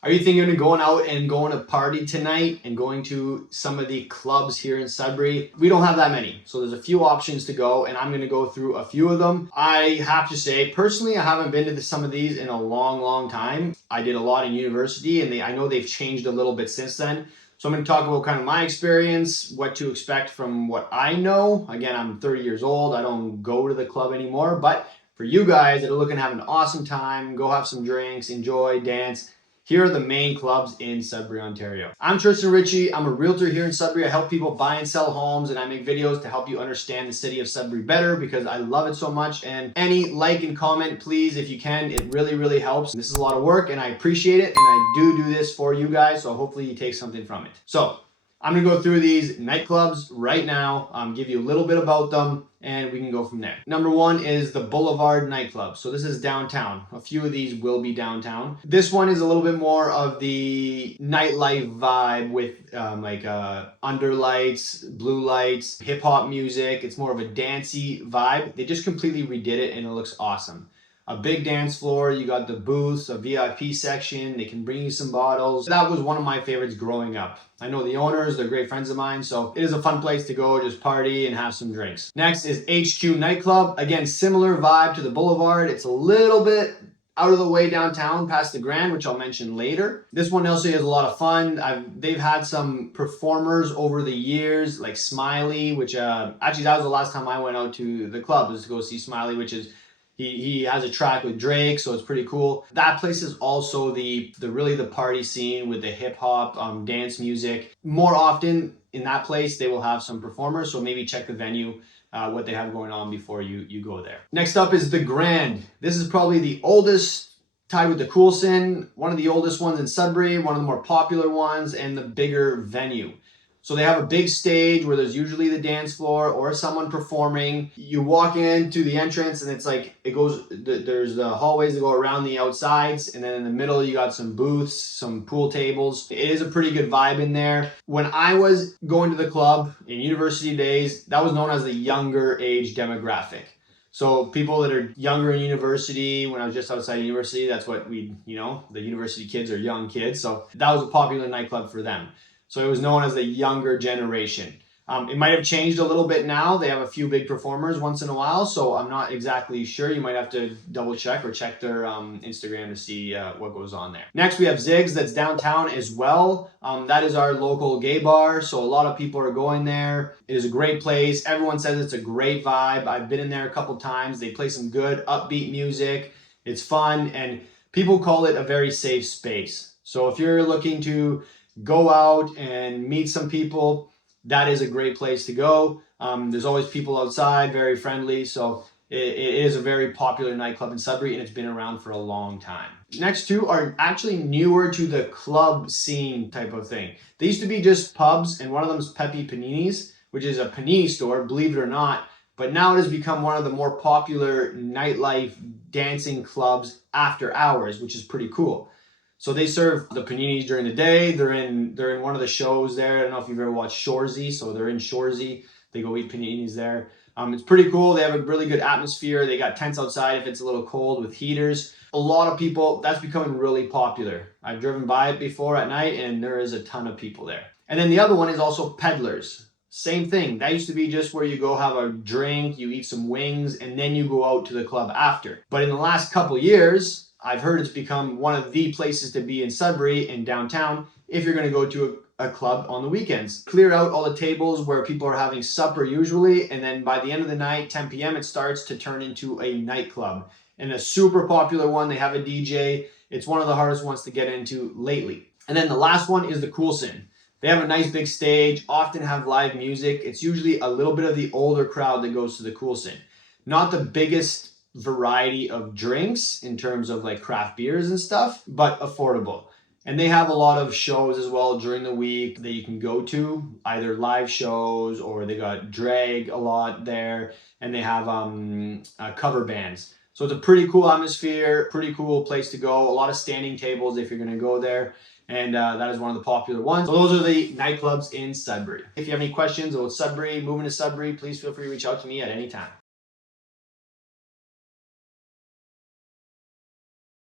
Are you thinking of going out and going to party tonight and going to some of the clubs here in Sudbury? We don't have that many, so there's a few options to go, and I'm going to go through a few of them. I have to say, personally, I haven't been to some of these in a long time. I did a lot in university, and I know they've changed a little bit since then. So I'm going to talk about kind of my experience, what to expect from what I know. Again, I'm 30 years old. I don't go to the club anymore, but for you guys that are looking to have an awesome time, go have some drinks, enjoy, dance, here are the main clubs in Sudbury, Ontario. I'm Tristan Ritchie. I'm a realtor here in Sudbury. I help people buy and sell homes, and I make videos to help you understand the city of Sudbury better because I love it so much. And any like and comment, please, if you can. It really helps. This is a lot of work, and I appreciate it. And I do this for you guys, so hopefully you take something from it. So I'm going to go through these nightclubs right now, give you a little bit about them, and we can go from there. Number one is the Boulevard nightclub. So this is downtown. A few of these will be downtown. This one is a little bit more of the nightlife vibe with under lights, blue lights, hip hop music. It's more of a dancey vibe. They just completely redid it and it looks awesome. A big dance floor, you got the booths, a VIP section, they can bring you some bottles. That was one of my favorites growing up. I know the owners, they're great friends of mine, so it is a fun place to go, just party and have some drinks. Next is HQ Nightclub. Again, similar vibe to the Boulevard. It's a little bit out of the way downtown past the Grand, which I'll mention later. This one also has a lot of fun. They've had some performers over the years, like Smiley, which actually that was the last time I went out to the club, was to go see Smiley, which is he has a track with Drake, so it's pretty cool. That place is also the party scene with the hip hop dance music. More often in that place, they will have some performers, so maybe check the venue, what they have going on before you go there. Next up is the Grand. This is probably the oldest, tied with the Coulson, one of the oldest ones in Sudbury, one of the more popular ones, and the bigger venue. So they have a big stage where there's usually the dance floor or someone performing. You walk into the entrance and it's like, there's the hallways that go around the outsides. And then in the middle, you got some booths, some pool tables. It is a pretty good vibe in there. When I was going to the club in university days, that was known as the younger age demographic. So people that are younger in university, when I was just outside university, that's what the university kids are young kids. So that was a popular nightclub for them. So it was known as the younger generation. It might have changed a little bit now. They have a few big performers once in a while, so I'm not exactly sure. You might have to double check or check their Instagram to see what goes on there. Next, we have Ziggs, that's downtown as well. That is our local gay bar, so a lot of people are going there. It is a great place. Everyone says it's a great vibe. I've been in there a couple times. They play some good upbeat music. It's fun, and people call it a very safe space. So if you're looking to go out and meet some people, that is a great place to go. There's always people outside, very friendly. So it is a very popular nightclub in Sudbury, and it's been around for a long time. Next two are actually newer to the club scene type of thing. They used to be just pubs, and one of them is Pepe Panini's, which is a panini store, believe it or not. But now it has become one of the more popular nightlife dancing clubs after hours, which is pretty cool. So they serve the paninis during the day. They're in one of the shows there. I don't know if you've ever watched Shoresy. So they're in Shoresy. They go eat paninis there. It's pretty cool. They have a really good atmosphere. They got tents outside if it's a little cold with heaters. A lot of people, that's becoming really popular. I've driven by it before at night and there is a ton of people there. And then the other one is also Peddlers. Same thing. That used to be just where you go have a drink, you eat some wings, and then you go out to the club after. But in the last couple years, I've heard it's become one of the places to be in Sudbury and downtown if you're going to go to a club on the weekends. Clear out all the tables where people are having supper usually, and then by the end of the night, 10 p.m., it starts to turn into a nightclub. And a super popular one, they have a DJ. It's one of the hardest ones to get into lately. And then the last one is the Coulson. They have a nice big stage, often have live music. It's usually a little bit of the older crowd that goes to the Coulson. Not the biggest variety of drinks in terms of like craft beers and stuff, but affordable. And they have a lot of shows as well during the week that you can go to, either live shows or they got drag a lot there, and they have cover bands. So it's a pretty cool atmosphere, pretty cool place to go. A lot of standing tables if you're going to go there. And that is one of the popular ones. So those are the nightclubs in Sudbury. If you have any questions about Sudbury, moving to Sudbury, please feel free to reach out to me at any time.